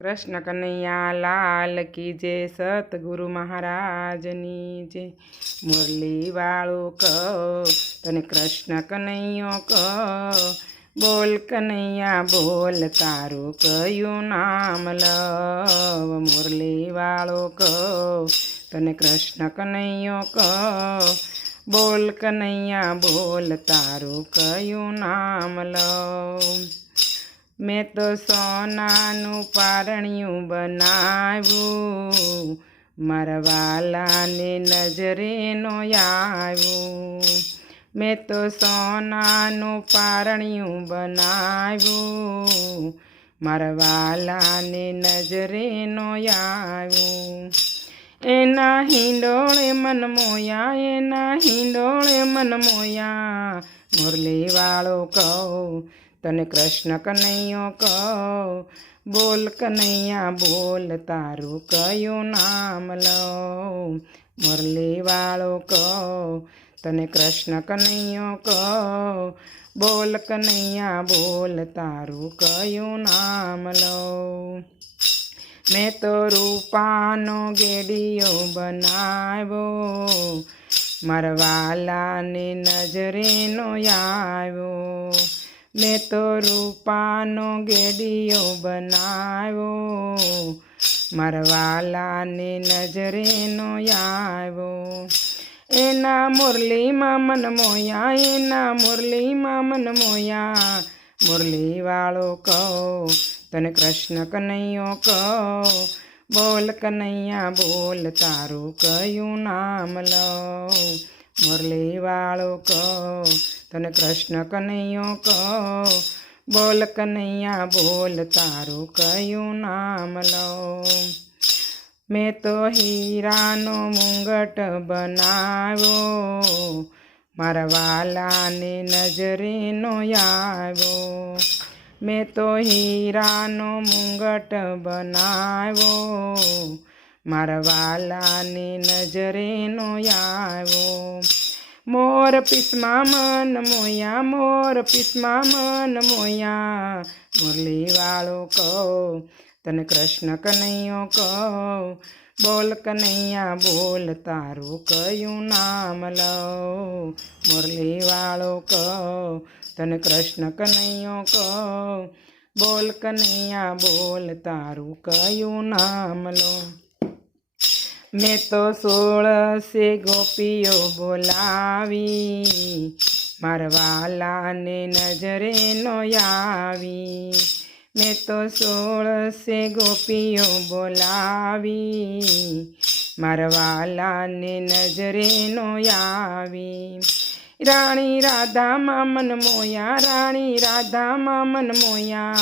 कृष्ण कन्हैया लाल की जय। सतगुरु महाराजनी जय। मुरली वाळो कहो तने कृष्ण कन्हैयो कहो। बोल कन्हैया बोल तारू कયું नाम लव। मुरली वाळो कहो तने कृष्ण कन्हैयो कहो। बोल कन्हैया बोल तारू कયું नाम लव। मैं तो सोनानु पारणियों बनाव्યું। मारा वालाने नजरे नो આવ્યું। मैं तो सोनानु पारणियों बनाव्યું। मारा वालाने नजरे नो આવ્યું। एना हिंडोळे मन मोया, एना हिंडोळे मन मोया। मुरली वाळो कहो तने कृष्ण कन्हैयो कहो। बोल कन्हैया बोल तारू कયું नाम लव। मुरली वाळो कहो तने कृष्ण कन्हैयो कहो। बोल कन्हैया बोल तारू कયું नाम लव। मैं तो रूपानो गेडियो बनाव्यो। मारा वालाने नजरे नो આવ્યો। मैं तो रूपानो गेडियो बनाव्यो। मारा वालाने नजरे नो આવ્યો। एना मुरली मां मन मोया, एना मुरली मां मन मोया। मुरली वाळो कहो तने कृष्ण कन्हैयो कहो। बोल कन्हैया बोल तारू कયું नाम लव। मुरली वाळो कहो तने कृष्ण कन्हैयो कहो। बोल कन्हैया बोल तारू कયું नाम लव। मैं तो हीरानो मुंगट बनाव्यो। मारा वालाने नजरे नो આવ્યો। मैं तो हीरानो मुंगट बनाव्यो। मारा वालाने नजरे नो આવ્યો। मोर पिस्मा मन मोया, मोर पिस्मा मन मोया। मुरली वाळो कहो तने कृष्ण कन्हैयो कहो। बोल कन्हैया बोल तारू कયું नाम लव। मुरली वाळो कहो तने कृष्ण कन्हैयो कहो। बोल कन्हैया बोल तारू कયું नाम लव। मैं तो 16 से गोपियो बोलावी। मारा वालाने नजरे नो આવી। मैं तो 16 से गोपियो बोलावी। मारा वालाने नजरे नो આવી। राणी राधा मामन मोया, राणी राधा मामन मोया।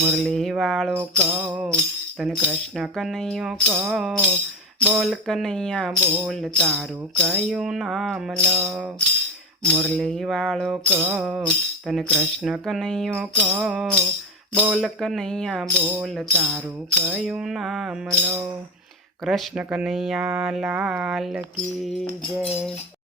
मुरली वाळो कहो तने कृष्ण कन्हैयो कहो। बोल कन्हैया बोल तारू कયું नाम लव। मुरली वाळो कहो तने कृष्ण कन्हैयो कहो। बोल कन्हैया बोल तारू कયું नाम लव। कृष्ण कन्हैया लाल की जय।